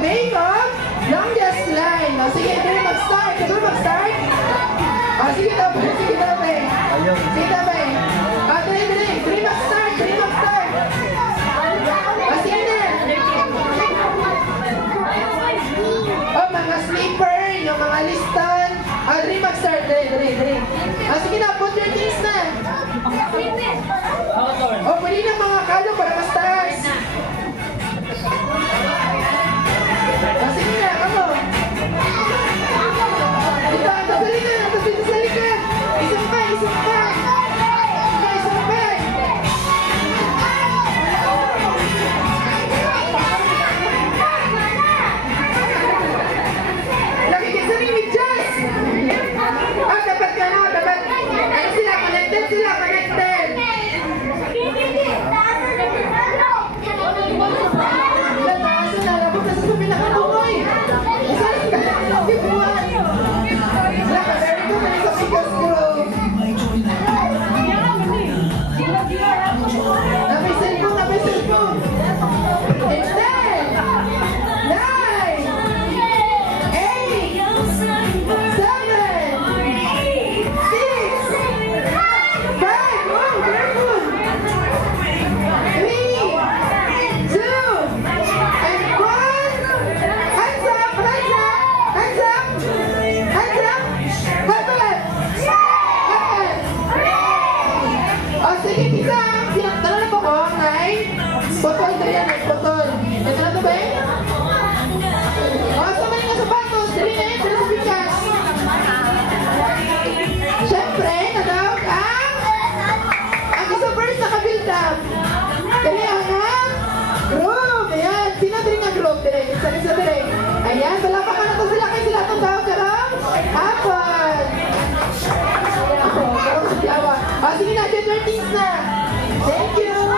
make of longest line. O, sige, dali mag-start. Dali mag-start. O, sige daw, sige daw, Bay. Sige daw, Bay. O, dali, dali. Dali mag-start, dali mag-start. O, sige na. O, mga sleeper, yung mga liston. O, dali mag-start, dali, dali, dali. O, sige na, put your things na. O, pwede na mga kalo para ma-start. O, sige na, ako. Ito, dali na, dali ka. Isang pa, isang pa. Isang pa. Lagi ka sa limit, Jess. Ah, dapat ka na, dapat. Ano sila, connected sila, connected. Lataso na, labot na sa pinakabuhay. Isang ka, bibuhan. Laka, very good, na sa bigas ko. Nabay cellphone, nabay cellphone. It's 10, 9, 8, 7, 6, 5, oh, very good. 3, 2, and 1. Hands up, hands up, hands up, hands up. Button, button. O, sige, isa. Sinakta na po ko, ngay. Botol na yan, botol. Ito na ito ba eh? O, sabay nga sapatos. Dali na yun, dali sa bigas. Siyempre, nadawag ang isa first naka-build up. Dali ang group. Ayan, sino din ang group? Dali, isa dali. Ayan, palapakan na ito sila kayo sila itong tawag karang hapon. Ako, karang magyawa. O, sige na, get your things na. Thank you.